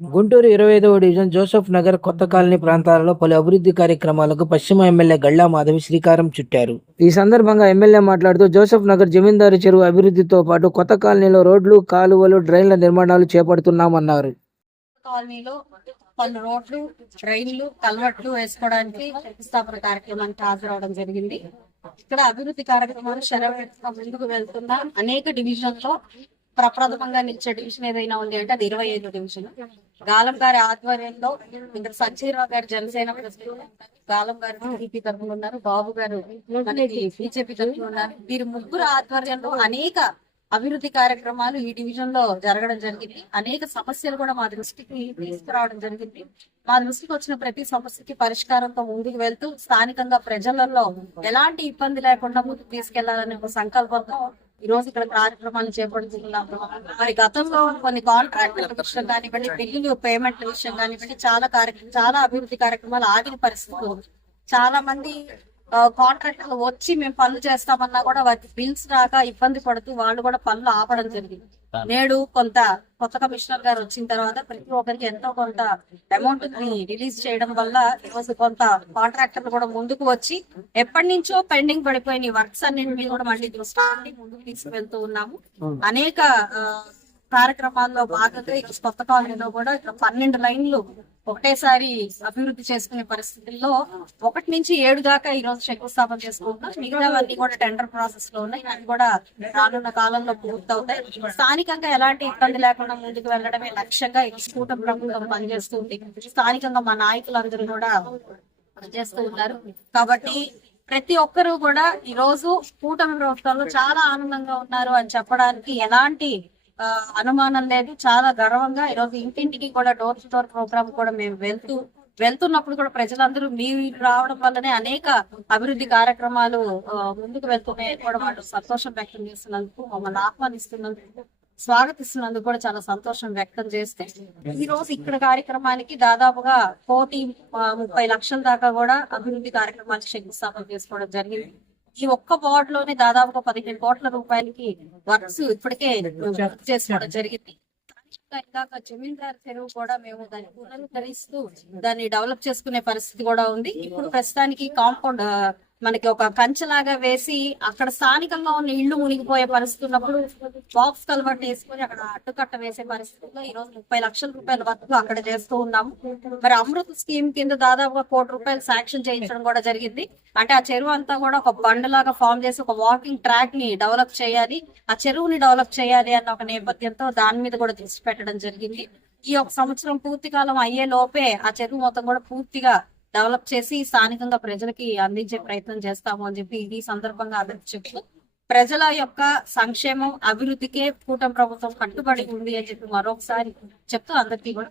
Guntur 25వ division Joseph Nagar కొత్త colony ప్రాంతాలలో పలు అభివృద్ధి కార్యక్రమాలకు పశ్చిమ ఎమ్మెల్యే గళ్ళా మాధవి శ్రీకారం చుట్టారు. ఈ సందర్భంగా ఎమ్మెల్యే మాట్లాడుతూ జోసెఫ్ నగర్ జమీందారు చెరువు అభివృద్ధితో పాటు కొత్త కాలనీలో రోడ్లు, కాలువలు, డ్రైన్ల నిర్మాణాలు చేపడుతున్నామన్నారు. కాలనీలో పలు రోడ్లు, డ్రైన్లు, కల్వర్ట్లు వేసుకోవడానికి శంకుస్థాపన కార్యక్రమానికి హాజరవడం జరిగింది. ఇక్కడ అభివృద్ధి కార్యక్రమాలు శరవేగంగా ముందుకు వెళ్తున్న అనేక డివిజన్ లో ప్రప్రథమంగా నిలిచే డివిజన్ ఏదైనా ఉంది అంటే అది 25వ డివిజన్. గాలం గారి ఆధ్వర్యంలో ఇక్కడ సంజీవరావు గారు జనసేన ప్రెసిడెంట్, గాలం గారు టీడీపీ తరఫున ఉన్నారు, బాబు గారు బీజేపీ తరఫున ఉన్నారు. వీరి ముగ్గురు ఆధ్వర్యంలో అనేక అభివృద్ధి కార్యక్రమాలు ఈ డివిజన్ లో జరగడం జరిగింది. అనేక సమస్యలు కూడా మా దృష్టికి తీసుకురావడం జరిగింది. మా దృష్టికి వచ్చిన ప్రతి సమస్యకి పరిష్కారంతో ముందుకు వెళ్తూ స్థానికంగా ప్రజలలో ఎలాంటి ఇబ్బంది లేకుండా ముందుకు తీసుకెళ్లాలనే ఒక సంకల్పంతో ఈ రోజు ఇక్కడ కార్యక్రమాలు చేపడుతున్నాము. మరి గతంలో కొన్ని కాంట్రాక్టుల విషయం కానివ్వండి, బిల్లులు పేమెంట్ల విషయం కానివ్వండి, చాలా అభివృద్ధి కార్యక్రమాలు ఆగిన పరిస్థితులు. చాలా మంది కాంట్రాక్టర్లు వచ్చి మేము పనులు చేస్తామన్నా కూడా వాటి బిల్స్ రాక ఇబ్బంది పడుతూ వాళ్ళు కూడా పనులు ఆపడం జరిగింది. నేడు కొత్త కమిషనర్ గారు వచ్చిన తర్వాత ప్రతి ఒక్కరికి ఎంతో కొంత అమౌంట్ రిలీజ్ చేయడం వల్ల ఈరోజు కొంత కాంట్రాక్టర్లు కూడా ముందుకు వచ్చి ఎప్పటి నుంచో పెండింగ్ పడిపోయిన వర్క్స్ అన్నింటినీ కూడా మళ్ళీ దృష్టి ముందుకు తీసుకువెళ్తూ ఉన్నాము. అనేక కార్యక్రమాల్లో భాగంగా ఈ కొత్త కాలనీలో కూడా 12 లైన్లు ఒకటేసారి అభివృద్ధి చేసుకునే పరిస్థితుల్లో 1 నుంచి 7 దాకా ఈ రోజు శంకుస్థాపన చేసుకుంటున్నాం. మిగతావన్నీ కూడా టెండర్ ప్రాసెస్ లో ఉన్నాయి. అవి కూడా రానున్న కాలంలో పూర్తవుతాయి. స్థానికంగా ఎలాంటి ఇబ్బంది లేకుండా ముందుకు వెళ్ళడమే లక్ష్యంగా ఈ కూటమి ప్రభుత్వం పనిచేస్తుంది. స్థానికంగా మా నాయకులందరూ కూడా పనిచేస్తూ ఉన్నారు. కాబట్టి ప్రతి ఒక్కరూ కూడా ఈ రోజు కూటమి ప్రభుత్వంలో చాలా ఆనందంగా ఉన్నారు అని చెప్పడానికి ఎలాంటి అనుమానం లేదు. చాలా గర్వంగా ఈరోజు ఇంటింటికి కూడా డోర్ టు డోర్ ప్రోగ్రామ్ కూడా మేము వెళ్తున్నప్పుడు కూడా ప్రజలందరూ మీరు రావడం వల్లనే అనేక అభివృద్ధి కార్యక్రమాలు ముందుకు వెళ్తున్నాయి కూడా వాళ్ళు సంతోషం వ్యక్తం చేస్తున్నందుకు, మమ్మల్ని ఆహ్వానిస్తున్నందుకు, స్వాగతిస్తున్నందుకు కూడా చాలా సంతోషం వ్యక్తం చేస్తే ఈ రోజు ఇక్కడ కార్యక్రమానికి దాదాపుగా 1,30,00,000 దాకా కూడా అభివృద్ధి కార్యక్రమానికి శంకుస్థాపన చేసుకోవడం జరిగింది. ఈ ఒక్క వార్డ్ లోనే దాదాపుగా 15 కోట్ల రూపాయలకి వర్క్స్ ఇప్పటికే చేసుకోవడం జరిగింది. ఇందాక జమీందారు చెరువు కూడా మేము దాన్ని పునరుద్ధరిస్తూ దాన్ని డెవలప్ చేసుకునే పరిస్థితి కూడా ఉంది. ఇప్పుడు ప్రస్తుతానికి కాంపౌండ్ మనకి ఒక కంచెలాగా వేసి అక్కడ స్థానికంగా ఉన్న ఇళ్లు మునిగిపోయే పరిస్థితి ఉన్నప్పుడు బాక్స్ కల్వర్ట్ వేసుకుని అక్కడ అడ్డుకట్ట వేసే పరిస్థితుల్లో ఈ రోజు 30,00,000 రూపాయల వరకు అక్కడ చేస్తూ ఉన్నాము. మరి అమృత్ స్కీమ్ కింద దాదాపుగా 1 కోటి రూపాయలు శాంక్షన్ చేయించడం కూడా జరిగింది. అంటే ఆ చెరువు అంతా కూడా ఒక బండ్లాగా ఫామ్ చేసి ఒక వాకింగ్ ట్రాక్ ని డెవలప్ చేయాలి, ఆ చెరువుని డెవలప్ చేయాలి అన్న ఒక నేపథ్యంతో దాని మీద కూడా దృష్టి పెట్టడం జరిగింది. ఈ 1 సంవత్సరం పూర్తి కాలం అయ్యే లోపే ఆ చెరువు మొత్తం కూడా పూర్తిగా డెవలప్ చేసి స్థానికంగా ప్రజలకి అందించే ప్రయత్నం చేస్తాము అని చెప్పి ఈ సందర్భంగా అభివృద్ధి చెప్తూ ప్రజల యొక్క సంక్షేమం, అభివృద్ధికే కూటమి ప్రభుత్వం కట్టుబడి ఉంది అని చెప్పి మరొకసారి చెప్తూ అందరికీ కూడా